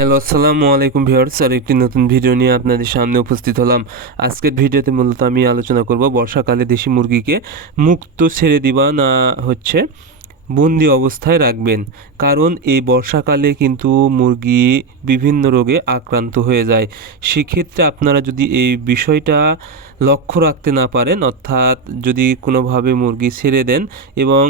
Hello, আসসালামু আলাইকুম viewers. আর একটি নতুন ভিডিও নিয়ে আপনাদের সামনে উপস্থিত হলাম। আজকের ভিডিওতে মূলত আমি আলোচনা করব বর্ষাকালে দেশি মুরগিকে মুক্ত ছেড়ে দিবা না হচ্ছে বন্দি অবস্থায় রাখবেন। কারণ এই বর্ষাকালে কিন্তু মুরগি বিভিন্ন রোগে আক্রান্ত হয়ে যায়। সেক্ষেত্রে আপনারা যদি এই বিষয়টা লক্ষ্য রাখতে না পারেন, অর্থাৎ যদি কোনোভাবে মুরগি ছেড়ে দেন এবং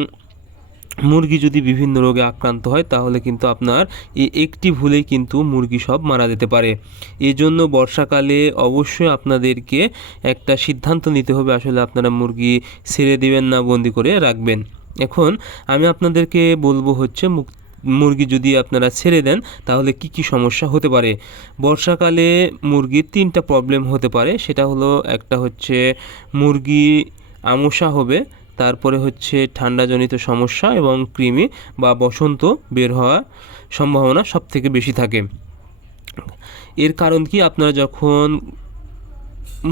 মুরগি যদি বিভিন্ন রোগে আক্রান্ত হয়, তাহলে কিন্তু আপনার এই একটি ভুলেই কিন্তু মুরগি সব মারা যেতে পারে। এজন্য বর্ষাকালে অবশ্যই আপনাদেরকে একটা সিদ্ধান্ত নিতে হবে, আসলে আপনারা মুরগি ছেড়ে দিবেন না বন্দি করে রাখবেন। এখন আমি আপনাদেরকে বলবো হচ্ছে মুরগি যদি আপনারা ছেড়ে দেন তাহলে কি কি সমস্যা হতে পারে। বর্ষাকালে মুরগির 3টা প্রবলেম হতে পারে। সেটা হলো, একটা হচ্ছে মুরগি আমসা হবে, তারপরে হচ্ছে ঠান্ডাজনিত সমস্যা এবং কৃমি বা বসন্ত বের হওয়ার সম্ভাবনা সবথেকে বেশি থাকে। এর কারণ কি, আপনারা যখন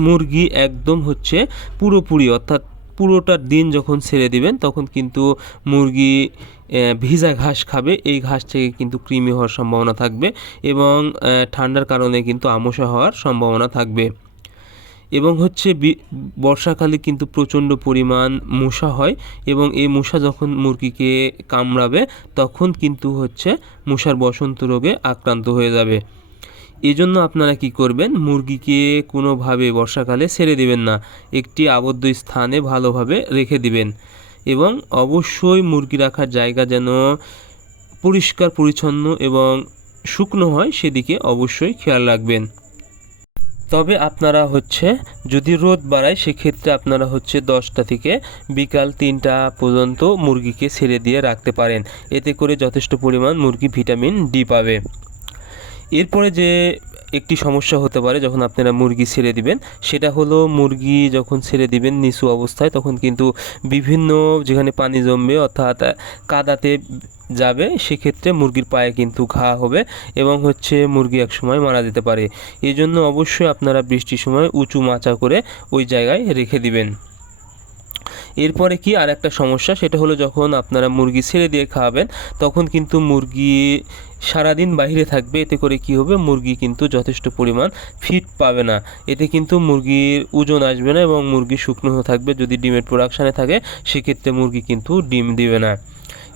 মুরগি একদম হচ্ছে পুরোপুরি অর্থাৎ পুরোটা দিন যখন ছেড়ে দিবেন, তখন কিন্তু মুরগি ভিজা ঘাস খাবে। এই ঘাস থেকে কিন্তু কৃমি হওয়ার সম্ভাবনা থাকবে এবং ঠান্ডার কারণে কিন্তু আমসা হওয়ার সম্ভাবনা থাকবে। এবং হচ্ছে বর্ষাকালে কিন্তু প্রচণ্ড পরিমাণ মশা হয় এবং এই মশা যখন মুরগিকে কামড়াবে তখন কিন্তু হচ্ছে মশার বসন্ত রোগে আক্রান্ত হয়ে যাবে। এজন্য আপনারা কি করবেন, মুরগিকে কোনোভাবে বর্ষাকালে ছেড়ে দিবেন না, একটি আবদ্ধ স্থানে ভালোভাবে রেখে দিবেন এবং অবশ্যই মুরগি রাখার জায়গা যেন পরিষ্কার পরিচ্ছন্ন এবং শুকনো হয়, সেদিকে অবশ্যই খেয়াল রাখবেন। তবে আপনারা হচ্ছে যদি রোদ বাড়ায়, সেক্ষেত্রে আপনারা হচ্ছে 10টা থেকে বিকাল 3টা পর্যন্ত মুরগিকে ছেড়ে দিয়ে রাখতে পারেন। এতে করে যথেষ্ট পরিমাণ মুরগি ভিটামিন ডি পাবে। এরপরে যে একটি সমস্যা হতে পারে যখন আপনারা মুরগি ছেড়ে দিবেন, সেটা হলো মুরগি যখন ছেড়ে দিবেন নিচু অবস্থায়, তখন কিন্তু বিভিন্ন যেখানে পানি জমবে অর্থাৎ কাদাতে যাবে, সেক্ষেত্রে মুরগির পায়ে কিন্তু ঘা হবে এবং হচ্ছে মুরগি একসময় মারা যেতে পারে। এই জন্য অবশ্যই আপনারা বৃষ্টির সময় উঁচু মাচা করে ওই জায়গায় রেখে দিবেন। এরপরে কি আর একটা সমস্যা, সেটা হলো যখন আপনারা মুরগি ছেড়ে দিয়ে খাওয়াবেন, তখন কিন্তু মুরগি সারাদিন বাইরে থাকবে। এতে করে কি হবে, মুরগি কিন্তু যথেষ্ট পরিমাণ ফিড পাবে না। এতে কিন্তু মুরগির ওজন আসবে না এবং মুরগি শুকনো হয়ে থাকবে। যদি ডিমের প্রোডাকশানে থাকে, সেক্ষেত্রে মুরগি কিন্তু ডিম দিবে না।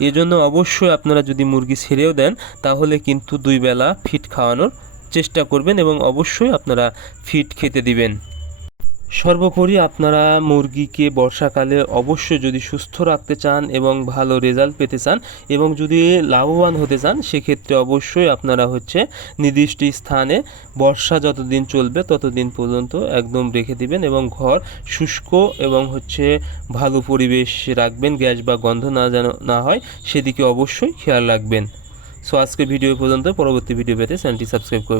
এজন্য অবশ্যই আপনারা যদি মুরগি ছেড়েও দেন, তাহলে কিন্তু 2 বেলা ফিড খাওয়ানোর চেষ্টা করবেন এবং অবশ্যই আপনারা ফিড খেতে দিবেন। সর্বোপরি আপনারা মুরগিকে বর্ষাকালে অবশ্যই যদি সুস্থ রাখতে চান এবং ভালো রেজাল্ট পেতে চান এবং যদি লাভবান হতে চান, সেক্ষেত্রে অবশ্যই আপনারা হচ্ছে নির্দিষ্ট স্থানে বর্ষা যতদিন চলবে ততদিন পর্যন্ত একদম রেখে দিবেন এবং ঘর শুষ্ক এবং হচ্ছে ভালো পরিবেশ রাখবেন, গ্যাস বা গন্ধ যেন না হয় সেদিকে অবশ্যই খেয়াল রাখবেন। সো আজকে ভিডিও পর্যন্ত, পরবর্তী ভিডিও পেতে চ্যানেলটি সাবস্ক্রাইব করবেন।